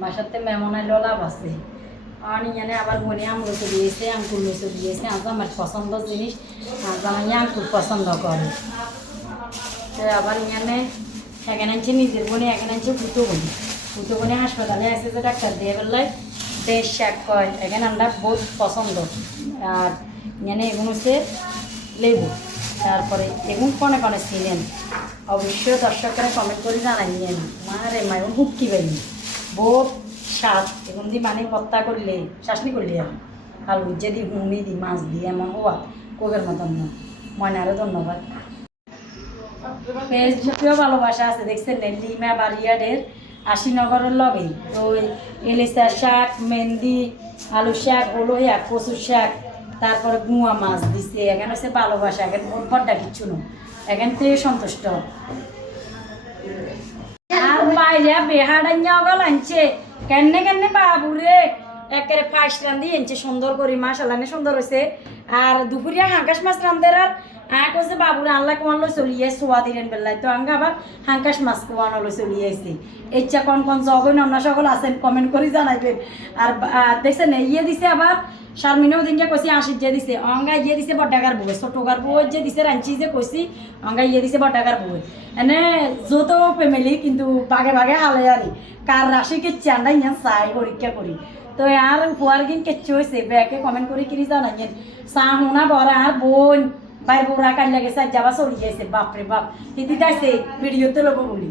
বাসাতে মেমন আইলেও লাভ আছে। আর ইয়ানে আবার বনে আমগুলো দিয়েছে, আঙ্কুল দিয়েছে। আজ আমার পছন্দ জিনিস, আজ আমার আঙ্কুল পছন্দ করে। তো আবার ইয়ানে এখানে আনছে নিজের বনে, এখানে আনছে ফুটো বনে হাসপাতালে আছে যে ডাক্তার দিয়ে বেলায় দেশ শাক কয়, এখানে আমরা বহুত পছন্দ। আর ইয়ানে এগুলো হচ্ছে লেবু, তারপরে এগুন কনে কনে ছিলেন অবশ্যই দর্শকরা কমেন্ট করে জানাইলেন। মারে মায়ের হুক্কি পাইনি বহুত স্বাদ, এখন দি মানে ভর্তা করলে চাটনি করলে আলু যদি হুনি দি মাছ দিয়ে এমন হওয়া কোকের মতন না। ময়নারও ধন্যবাদ। ফেসবুকেও ভালোবাসা আছে দেখছেন, লিমা বারিয়াডের আশিনগরের লগে তো এলিসা শাক, মেহেন্দি, আলু শাক, হলোয়া কচুর শাক, তারপরে গুয়া মাছ দিছে। এখানে হচ্ছে ভালোবাসা, এখানে বড্ডা কিচ্ছু না, এখান থেকে সন্তুষ্ট। আর বাইরে বেহাড়াইয়া গল আনছে কেনে কেনে বাবুরে একেবারে ফাইস রান্ধি আনছে সুন্দর করে, মাশাআল্লাহ সুন্দর হয়েছে। আর দুপুরিয়া হাঁকাশ মাছ রান্ধে আর হচ্ছে বাবুরে আল্লাহ কোয়ানো চলিয়ে সোয়া দিলেন বেলায়, তো আঙ্গা আবার হাঁকাশ মাছ কোয়ানো চলিয়ে আসছে। ইচ্ছা কন কন জগন অন্য সকল আছেন কমেন্ট করে জানাইবেন। আর দেখছেন ইয়ে দিছে আবার শারমিনেও দিনকে কইছি 80 যে দিছে, অঙ্গা ইয়ে দিছে বড্ডাকার বই, ছোটকার বই যে দিছে রাঞ্চি যে কইছি অঙ্গা ইয়ে দিছে বড্ডাকার বই। এনে যত ফ্যামিলি কিন্তু ভাগে ভাগে হালে আরি কার রাশি কিচ্ছে আমরা ইয়ান চাই পরীক্ষা করি। তো আর উপহার কিন কেচ্ছে হয়েছে ব্যাকে কমেন্ট করে কিনি জানাইন চাহ হোনা বড় আর বোন ভাই বোরা কাল লাগে যাবা চলি যাইছে, বাপরে বাপ হিদি যাইছে ভিডিওতে লোক বলি।